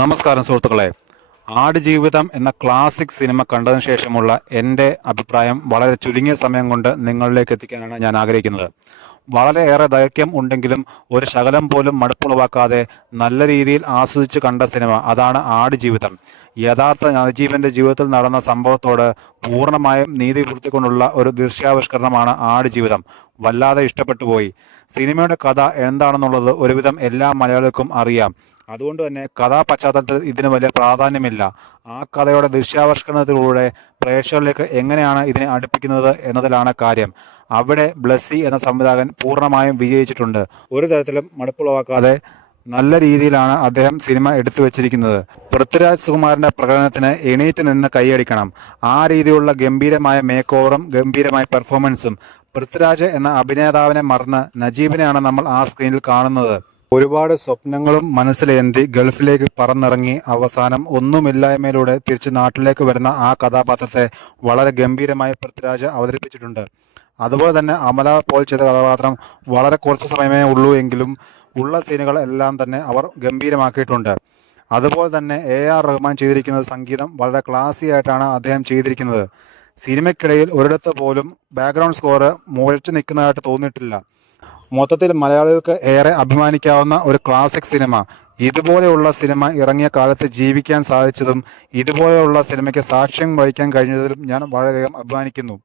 നമസ്കാരം സുഹൃത്തുക്കളെ. ആടുജീവിതം എന്ന ക്ലാസിക് സിനിമ കണ്ടതിന് ശേഷമുള്ള എൻ്റെ അഭിപ്രായം വളരെ ചുരുങ്ങിയ സമയം കൊണ്ട് നിങ്ങളിലേക്ക് എത്തിക്കാനാണ് ഞാൻ ആഗ്രഹിക്കുന്നത്. വളരെയേറെ ദൈർഘ്യം ഉണ്ടെങ്കിലും ഒരു ശകലം പോലും മടുപ്പുളവാക്കാതെ നല്ല രീതിയിൽ ആസ്വദിച്ച് കണ്ട സിനിമ അതാണ് ആടുജീവിതം. യഥാർത്ഥ നജീബിൻ്റെ ജീവിതത്തിൽ നടന്ന സംഭവത്തോട് പൂർണ്ണമായും നീതി പുലർത്തിക്കൊണ്ടുള്ള ഒരു ദൃശ്യാവിഷ്കരണമാണ് ആടുജീവിതം. വല്ലാതെ ഇഷ്ടപ്പെട്ടു പോയി. സിനിമയുടെ കഥ എന്താണെന്നുള്ളത് ഒരുവിധം എല്ലാ മലയാളികൾക്കും അറിയാം. അതുകൊണ്ട് തന്നെ കഥാപശ്ചാത്തലത്തിൽ ഇതിന് വലിയ പ്രാധാന്യമില്ല. ആ കഥയുടെ ദൃശ്യാവിഷ്കരണത്തിലൂടെ പ്രേക്ഷകരിലേക്ക് എങ്ങനെയാണ് ഇതിനെ അടുപ്പിക്കുന്നത് എന്നതിലാണ് കാര്യം. അവിടെ ബ്ലസ്സി എന്ന സംവിധായകൻ പൂർണ്ണമായും വിജയിച്ചിട്ടുണ്ട്. ഒരു തരത്തിലും മടുപ്പുളവാക്കാതെ നല്ല രീതിയിലാണ് അദ്ദേഹം സിനിമ എടുത്തു വെച്ചിരിക്കുന്നത്. പൃഥ്വിരാജ് സുകുമാരന്റെ പ്രകടനത്തിന് എണീറ്റ് നിന്ന് കൈയടിക്കണം. ആ രീതിയിലുള്ള ഗംഭീരമായ മേക്ക് ഓവറും ഗംഭീരമായ പെർഫോമൻസും. പൃഥ്വിരാജ് എന്ന അഭിനേതാവിനെ മറന്ന് നജീബിനെയാണ് നമ്മൾ ആ സ്ക്രീനിൽ കാണുന്നത്. ഒരുപാട് സ്വപ്നങ്ങളും മനസ്സിലേന്തി ഗൾഫിലേക്ക് പറന്നിറങ്ങി അവസാനം ഒന്നുമില്ലായ്മയിലൂടെ തിരിച്ച് നാട്ടിലേക്ക് വരുന്ന ആ കഥാപാത്രത്തെ വളരെ ഗംഭീരമായി പൃഥ്വിരാജ് അവതരിപ്പിച്ചിട്ടുണ്ട്. അതുപോലെ തന്നെ അമല പോൾ ചെയ്ത കഥാപാത്രം വളരെ കുറച്ച് സമയമേ ഉള്ളൂ എങ്കിലും ഉള്ള സീനുകൾ എല്ലാം തന്നെ അവർ ഗംഭീരമാക്കിയിട്ടുണ്ട്. അതുപോലെ തന്നെ AR റഹ്മാൻ ചെയ്തിരിക്കുന്ന സംഗീതം വളരെ ക്ലാസി ആയിട്ടാണ് അദ്ദേഹം ചെയ്തിരിക്കുന്നത്. സിനിമയ്ക്കിടയിൽ ഒരിടത്ത് പോലും ബാക്ക്ഗ്രൗണ്ട് സ്കോർ മുഴച്ചു നിൽക്കുന്നതായിട്ട് തോന്നിയിട്ടില്ല. മൊത്തത്തിൽ മലയാളികൾക്ക് ഏറെ അഭിമാനിക്കാവുന്ന ഒരു ക്ലാസിക് സിനിമ. ഇതുപോലെയുള്ള സിനിമ ഇറങ്ങിയ കാലത്ത് ജീവിക്കാൻ സാധിച്ചതും ഇതുപോലെയുള്ള സിനിമയ്ക്ക് സാക്ഷ്യം വഹിക്കാൻ കഴിഞ്ഞതിലും ഞാൻ വളരെയധികം അഭിമാനിക്കുന്നു.